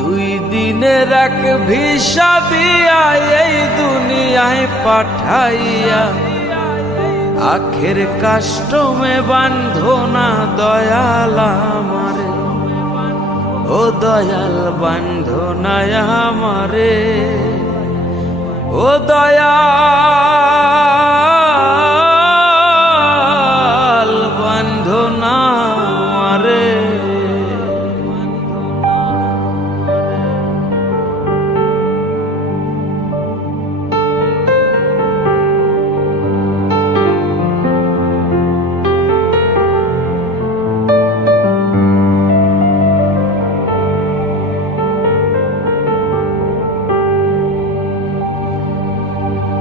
দুই দিনের এক ভিসা দিয়া এই দুনিয়ায় পাঠাইয়া আখের কাস্টমে বান্ধো না দয়াল আমারে, ও দয়াল বান্ধো না আমারে, ও দয়াল বান্ধো না আমারে।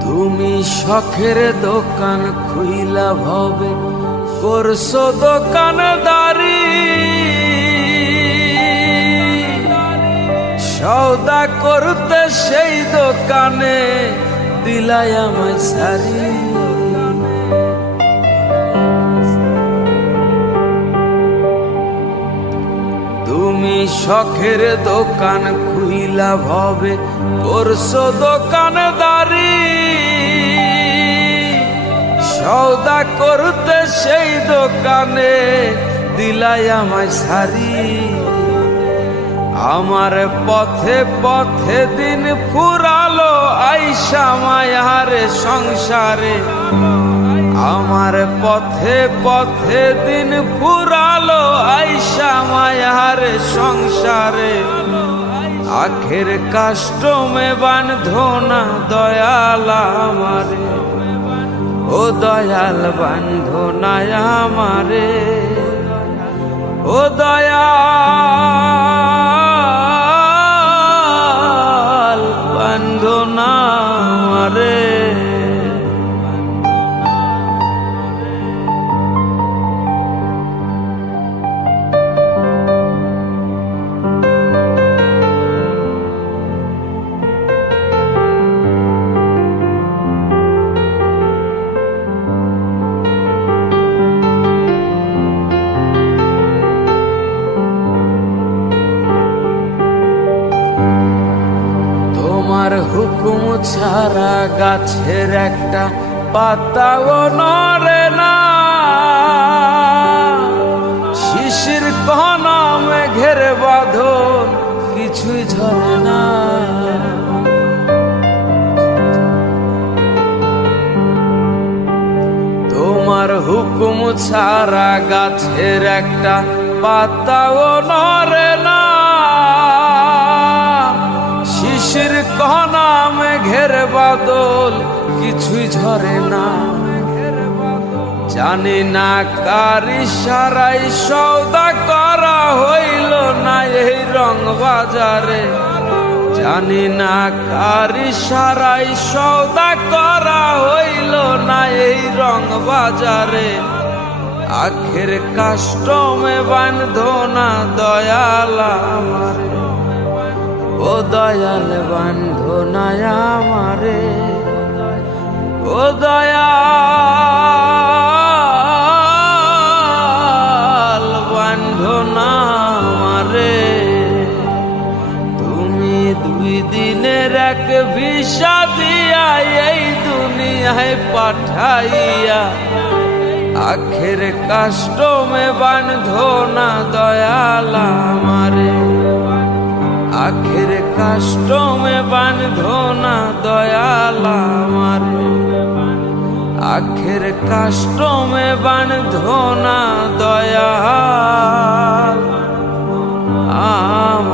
তুমি শখের দোকান খুইলা ভবে করছো দোকানদারি, সওদা করতে সেই দোকানে দিলাই আমায় সারি। তুমি শখের দোকান খুইলা ভবে করছো দোকানদারি, সওদা করতে সেই দোকানে দিলাই আমায় সারি। আমার পথে পথে দিন ফুরালো আইসা মায়ার সংসারে, আমার পথে পথে দিন ফুরালো আইসা মায়ার সংসারে। আখের কাস্টমে বান্ধো না দয়াল আমারে, ও দয়াল বান্ধো না আমারে, ও দয়াল বান্ধো না আমারে। তোমার হুকুম ছাড়া গাছের একটা পাতাও নড়ে না, শিশির কণা মেঘের বাঁধন কিছুই ঝরে না। তোমার হুকুম ছাড়া গাছের একটা পাতাও নড়ে না, শিশির কণা মেঘের বাদল কিছুই ঝরে না। জানি না কার ইশারায় সওদা করা হইল না এই রং বাজারে, জানি না কার ইশারায় সওদা করা হইল না এই রং বাজারে। আখের কাস্টমে বান্ধো না দয়াল আমারে, ও দয়াল বান্ধো না আমারে, ও দয়াল বান্ধো না আমারে। তুমি দুই দিনের এক ভিসা দিয়া এই দুনিয়ায় পাঠাইয়া আখের কাস্টমে বান্ধো না দয়াল আমারে, আখের কাস্টমে বান্ধো না দয়াল আমারে, আখের কাস্টমে বান্ধো না দয়াল আমারে।